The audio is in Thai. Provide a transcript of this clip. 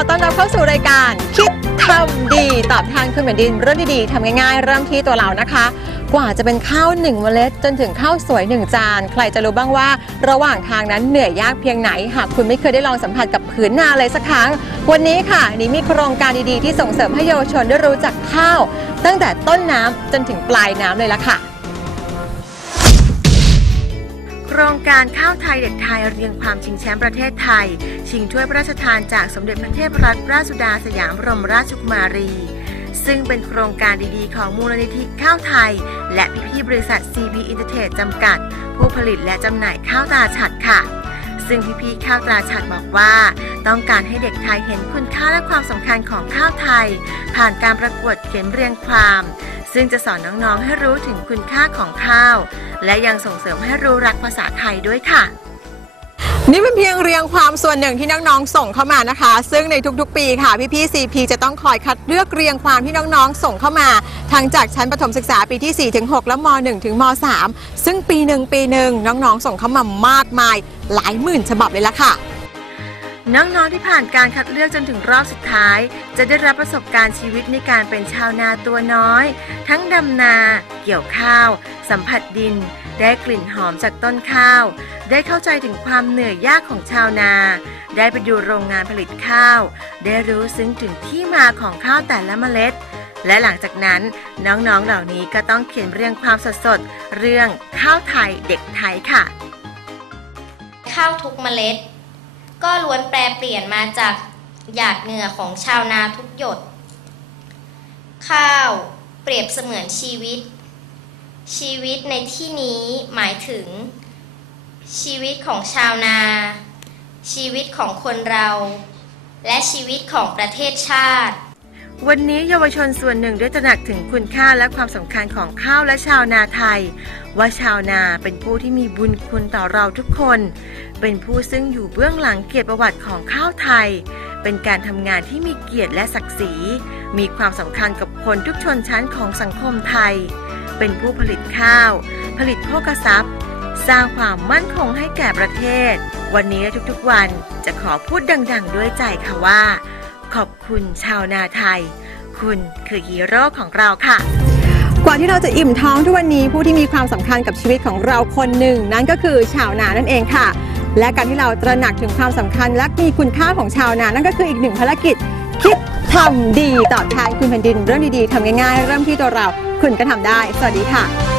อต้อนรับเข้าสู่รายการคิดทำดีตอบแทนคุณแผ่นดินเรื่องดีๆทำง่ายๆ เริ่มที่ตัวเรานะคะ กว่าจะเป็นข้าวหนึ่งเมล็ดจนถึงข้าวสวยหนึ่งจาน ใครจะรู้บ้างว่า ระหว่างทางนั้นเหนื่อยยากเพียงไหน หากคุณไม่เคยได้ลองสัมผัสกับผืนนาเลยสักครั้ง วันนี้ค่ะนี่มีโครงการดีๆที่ส่งเสริมให้เยาวชนได้รู้จักข้าว ตั้งแต่ต้นน้ำจนถึงปลายน้ำเลยละค่ะ โครงการข้าวไทยเด็กไทยเรียงความชิงแชมป์ประเทศไทย ชิงถ้วยพระราชทานจากสมเด็จพระเทพรัตนราชสุดาสยามบรมราชกุมารี ซึ่งเป็นโครงการดีๆ ของมูลนิธิข้าวไทย และพี่ๆบริษัท CP i n t e r t e จำกัด ผู้ผลิตและจำหน่ายข้าวตาฉัดค่ะ ซึ่งพี่ๆข้าวตาฉัดบอกว่า ต้องการให้เด็กไทยเห็นคุณค่าและความสำคัญของข้าวไทย ผ่านการประกวดเขียนเรียงความ ซึ่งจะสอนน้องๆให้รู้ถึงคุณค่าของข้าว และยังส่งเสริมให้รู้รักภาษาไทยด้วยค่ะ นี่เป็นเพียงเรียงความส่วนหนึ่งที่น้องๆ ส่งเข้ามานะคะ ซึ่งในทุกๆ ปีค่ะพี่ๆ CP จะต้องคอยคัดเลือกเรียงความที่น้องๆ ส่งเข้ามา ทั้งจากชั้นประถมศึกษาปีที่ 4 ถึง 6 และม 1 ถึงม 3 ซึ่งปีหนึ่งปีหนึ่งน้องๆ ส่งเข้ามามากมาย หลายหมื่นฉบับเลยละค่ะ น้องๆที่ผ่านการคัดเลือกจนถึงรอบสุดท้าย จะได้รับประสบการณ์ชีวิตในการเป็นชาวนาตัวน้อย ทั้งดำนา เกี่ยวข้าว สัมผัสดิน ได้กลิ่นหอมจากต้นข้าว ได้เข้าใจถึงความเหนื่อยยากของชาวนา ได้ไปดูโรงงานผลิตข้าว ได้รู้ซึ้งถึงที่มาของข้าวแต่ละเมล็ดและหลังจากนั้นน้องๆ เหล่านี้ก็ต้องเขียนเรียงความสดๆเรื่องข้าวไทยเด็กไทยค่ะ ข้าวทุกเมล็ด ก็ล้วนแปรเปลี่ยนมาจากหยาดเหงื่อของชาวนาทุกหยด ข้าวเปรียบเสมือนชีวิต ชีวิตในที่นี้หมายถึง ชีวิตของชาวนา ชีวิตของคนเรา และชีวิตของประเทศชาติ วันนี้เยาวชนส่วนหนึ่งได้ตระหนักถึงคุณค่าและความสำคัญของข้าวและชาวนาไทย ว่าชาวนาเป็นผู้ที่มีบุญคุณต่อเราทุกคน เป็นผู้ซึ่งอยู่เบื้องหลังเกียรติประวัติของข้าวไทย เป็นการทำงานที่มีเกียรติและศักดิ์ศรี มีความสำคัญกับคนทุกชนชั้นของสังคมไทย เป็นผู้ผลิตข้าว ผลิตโภคทรัพย์ สร้างความมั่นคงให้แก่ประเทศ วันนี้และทุกๆวันจะขอพูดดัง ๆ ด้วยใจค่ะว่า ขอบคุณชาวนาไทย คุณคือฮีโร่ของเราค่ะกว่าที่เราจะอิ่มท้องทุกวันนี้ผู้ที่มีความสำคัญกับชีวิตของเราคนหนึ่ง นั่นก็คือชาวนานั่นเองค่ะ และการที่เราตระหนักถึงความสำคัญ และมีคุณค่าของชาวนา นั่นก็คืออีกหนึ่งภารกิจ คิดทำดีตอบแทนคุณแผ่นดินเรื่องดีๆทำง่ายๆ เริ่มที่ตัวเราคุณก็ทำได้ สวัสดีค่ะ